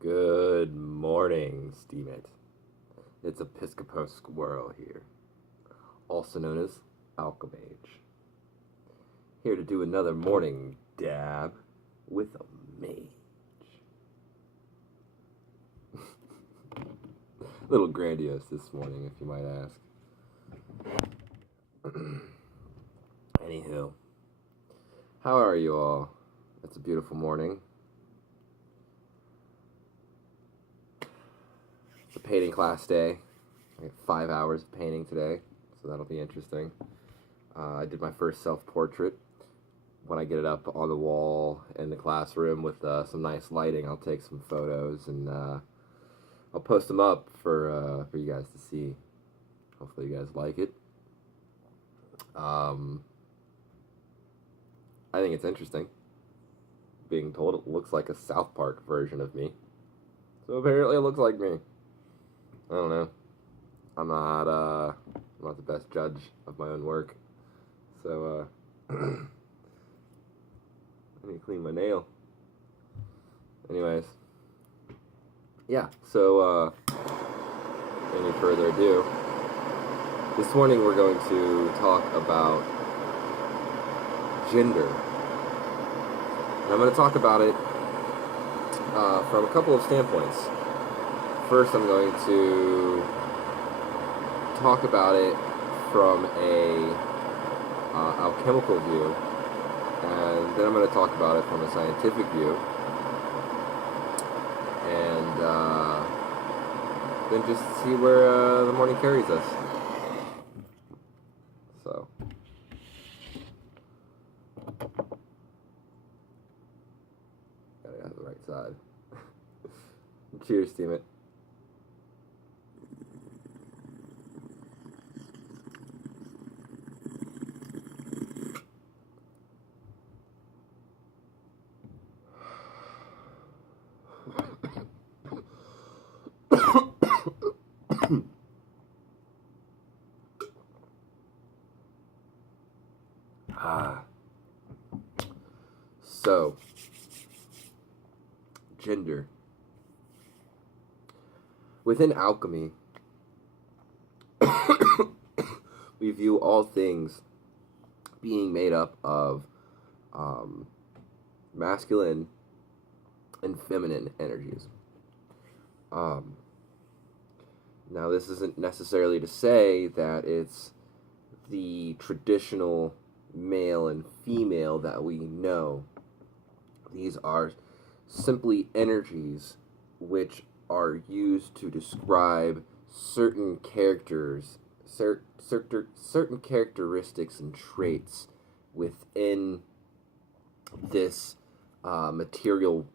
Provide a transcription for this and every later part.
Good morning, Steemit. It's Episcopal Squirrel here, also known as Alchemage. Here to do another morning dab with a mage. A little grandiose this morning, if you might ask. Anywho, how are you all? It's a beautiful morning. It's a painting class day. I have 5 hours of painting today, so that'll be interesting. I did my first self-portrait. When I get it up on the wall in the classroom with some nice lighting, I'll take some photos and I'll post them up for you guys to see. Hopefully you guys like it. I think it's interesting. Being told it looks like a South Park version of me. So apparently it looks like me. I don't know. I'm not the best judge of my own work. So I need to clean my nail. Anyways. Yeah, so any further ado, this morning we're going to talk about gender. And I'm going to talk about it from a couple of standpoints. First, I'm going to talk about it from a alchemical view, and then I'm going to talk about it from a scientific view, and then just see where the morning carries us. So, gotta have the right side. Cheers, Steam It. So, gender. Within alchemy, we view all things being made up of masculine and feminine energies. Now, this isn't necessarily to say that it's the traditional male and female that we know. These are simply energies which are used to describe certain characters, certain characteristics and traits within this material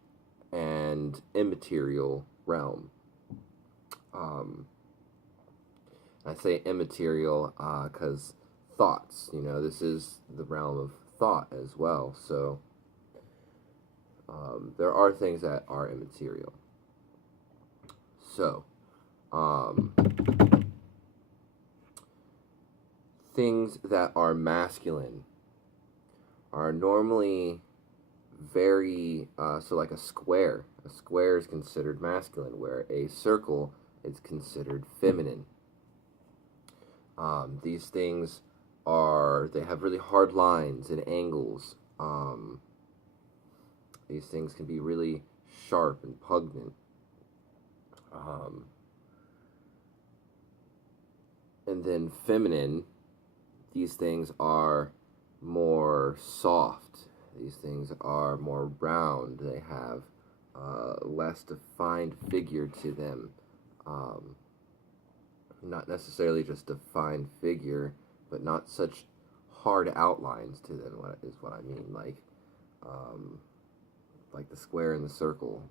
and immaterial realm. I say immaterial because thoughts, this is the realm of thought as well. So there are things that are immaterial. So things that are masculine are normally very, so like a square. A square is considered masculine, where a circle is considered feminine. These things they have really hard lines and angles. These things can be really sharp and pungent. And then feminine, these things are more soft. These things are more round. They have less defined figure to them. Not necessarily just defined figure, but not such hard outlines to them, is what I mean. Like the square and the circle.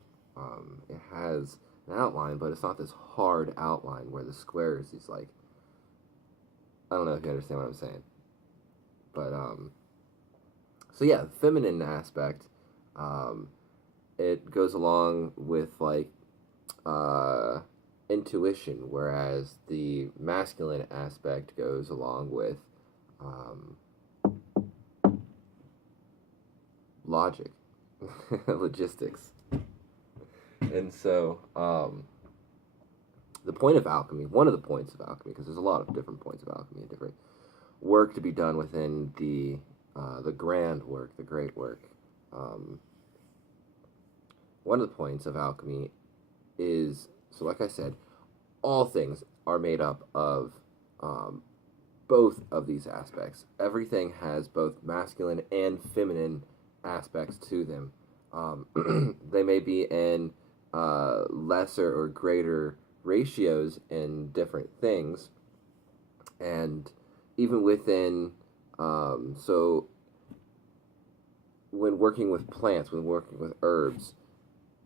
It has an outline, but it's not this hard outline where the square is these, like, I don't know if you understand what I'm saying. But, so yeah, the feminine aspect, it goes along with, like, intuition, whereas the masculine aspect goes along with logic, logistics. And so, the point of alchemy, one of the points of alchemy, because there's a lot of different points of alchemy and different work to be done within the grand work, the great work. Um, One of the points of alchemy is, so like I said, all things are made up of um, both of these aspects. Everything has both masculine and feminine aspects to them. They may be in lesser or greater ratios in different things, and even within, so when working with plants, when working with herbs,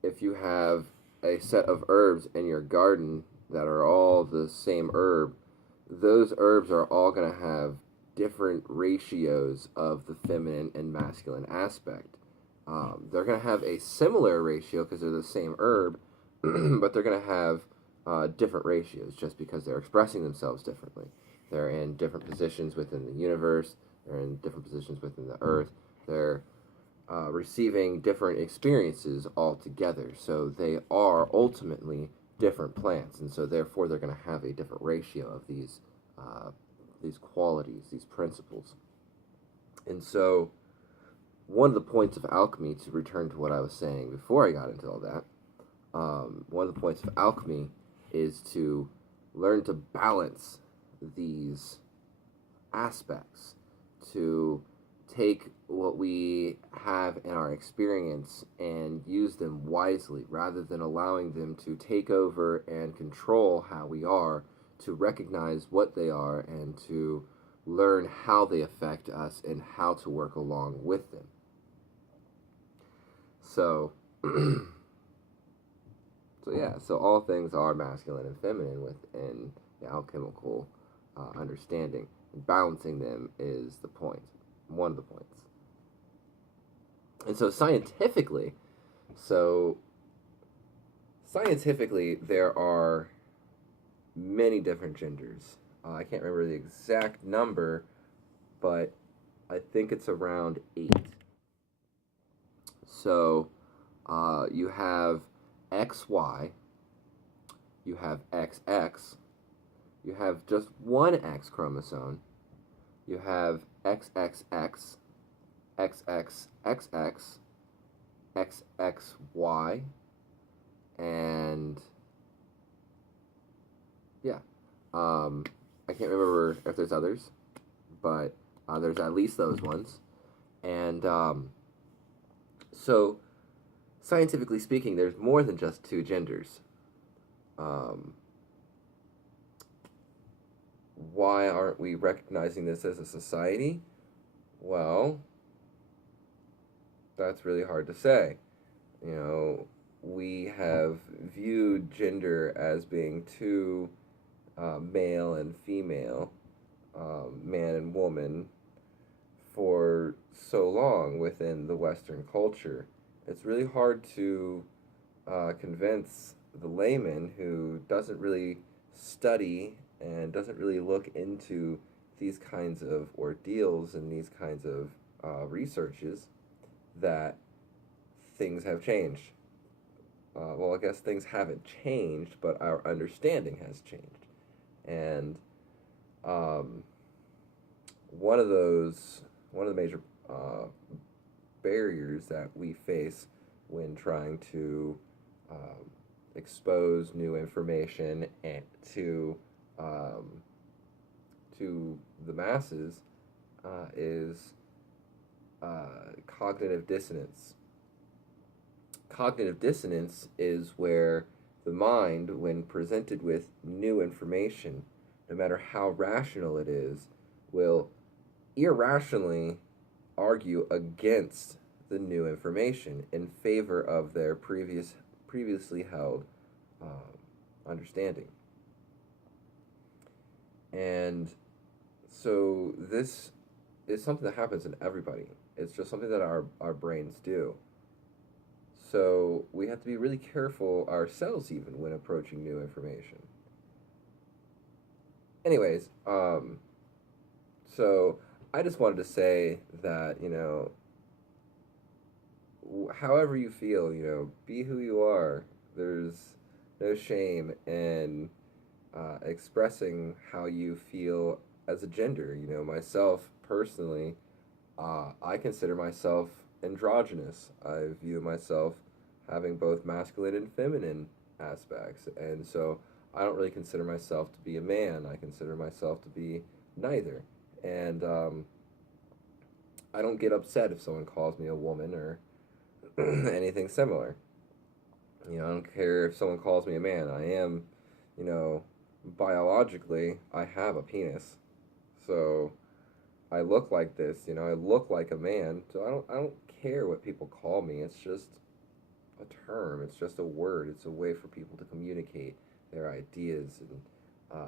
if you have a set of herbs in your garden that are all the same herb, those herbs are all going to have different ratios of the feminine and masculine aspect. They're going to have a similar ratio because they're the same herb, but they're going to have different ratios just because they're expressing themselves differently. They're in different positions within the universe, they're in different positions within the earth, they're receiving different experiences altogether. So they are ultimately different plants, and so therefore they're going to have a different ratio of these qualities, these principles. And so one of the points of alchemy, to return to what I was saying before I got into all that, one of the points of alchemy is to learn to balance these aspects, to take what we have in our experience and use them wisely rather than allowing them to take over and control how we are, to recognize what they are and to learn how they affect us and how to work along with them. So, so all things are masculine and feminine within the alchemical understanding. And balancing them is the point, one of the points. And so scientifically, there are many different genders. I can't remember the exact number, but I think it's around 8. So you have XY, you have XX, you have just one X chromosome, you have XXX, XXXX, XXY, and yeah, I can't remember if there's others, but there's at least those ones. And so, scientifically speaking, there's more than just 2 genders. Why aren't we recognizing this as a society? Well, that's really hard to say. You know, we have viewed gender as being 2, male and female, man and woman, for so long within the Western culture. It's really hard to convince the layman who doesn't really study and doesn't really look into these kinds of ordeals and these kinds of researches that things have changed. Well, I guess things haven't changed, but our understanding has changed. And one of the major barriers that we face when trying to expose new information and to the masses is cognitive dissonance. Cognitive dissonance is where the mind, when presented with new information, no matter how rational it is, will irrationally argue against the new information in favor of their previously held understanding. And so this is something that happens in everybody. It's just something that our brains do. So we have to be really careful ourselves even when approaching new information. Anyways, so I just wanted to say that, however you feel, be who you are. There's no shame in expressing how you feel as a gender. You know, myself personally, I consider myself androgynous. I view myself having both masculine and feminine aspects, and so I don't really consider myself to be a man. I consider myself to be neither, and I don't get upset if someone calls me a woman or anything similar. You know, I don't care if someone calls me a man. I am, you know, biologically, I have a penis. So I look like this, you know, I look like a man. So I don't care what people call me. It's just a term. It's just a word. It's a way for people to communicate their ideas and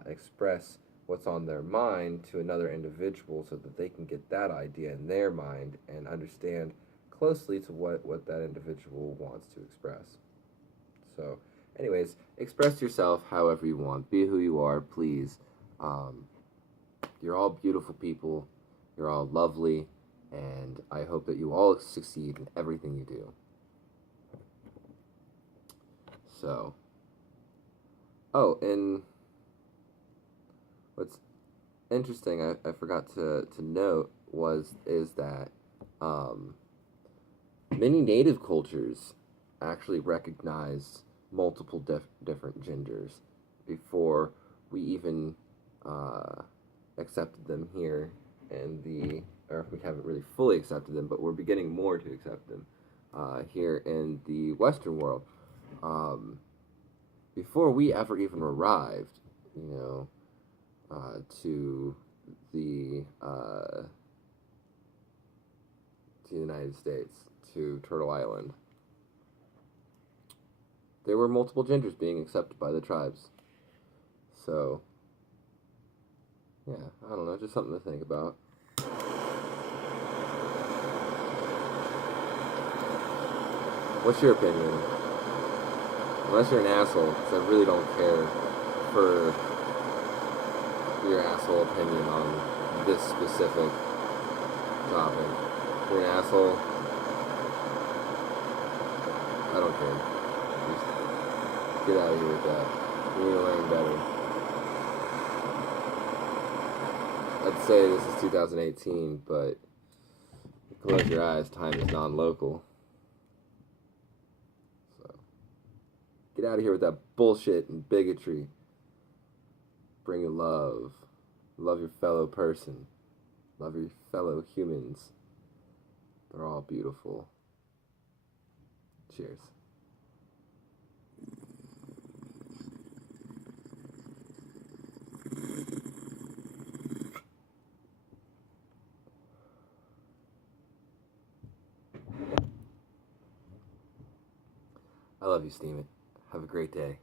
express what's on their mind to another individual so that they can get that idea in their mind and understand closely to what that individual wants to express. So, anyways, express yourself however you want. Be who you are, please. Um, you're all beautiful people. You're all lovely. And I hope that you all succeed in everything you do. So, oh, and what's interesting, I forgot to note is that um, many native cultures actually recognized multiple different genders before we even uh, accepted them here in the, or we haven't really fully accepted them, but we're beginning more to accept them here in the Western world. Um, Before we ever even arrived, you know, to the to the United States, to Turtle Island, there were multiple genders being accepted by the tribes. So, yeah, I don't know, just something to think about. What's your opinion? Unless you're an asshole, because I really don't care for your asshole opinion on this specific topic. If you're an asshole, I don't care. Just get out of here with that. You need to learn better. I'd say this is 2018, but close your eyes, time is non-local. So, get out of here with that bullshit and bigotry. Bring your love. Love your fellow person. Love your fellow humans. They're all beautiful. Cheers. I love you, Steven. Have a great day.